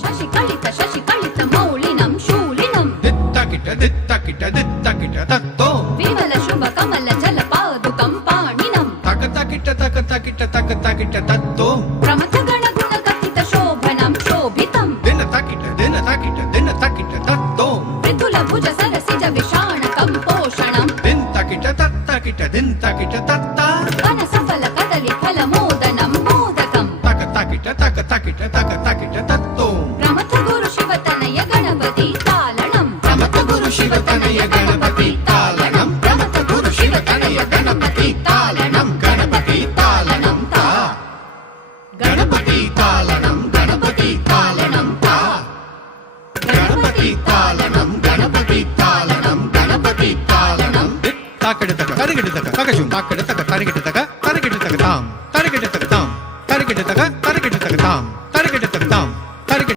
शशिकलित मौलिनं शूलिनं दित्तकिट तत्तो विमल शुभ कमल जल पादुकं पाणिनं तकतकिट तत्तो प्रमथ गण गुण कथित शोभनं शोभितं दिन तकिट तत्तो मृदुल भुज सरसिज विषाणकं पोषणं दिन तकिट तत्ता वन सफल कदली फल मोदनं मोदकं तकतकिट तत्तो प्रमथ गुरु शिव तनय गणपति तालनं प्रमथ गुरु शिव तनय गणपति तालनं प्रमथ गुरु शिव तनय गणपति तालनं गणपति तालनं ता गणपति तालनं गणपति तालनं ता गणपति तालनं गणपति तालनं गणपति तालनं ताकड़तक तरिगिडतक तकजुम ताकड़तक तरिगिडतक ताम तरिगिडतक ताम तरिगिडतक ताम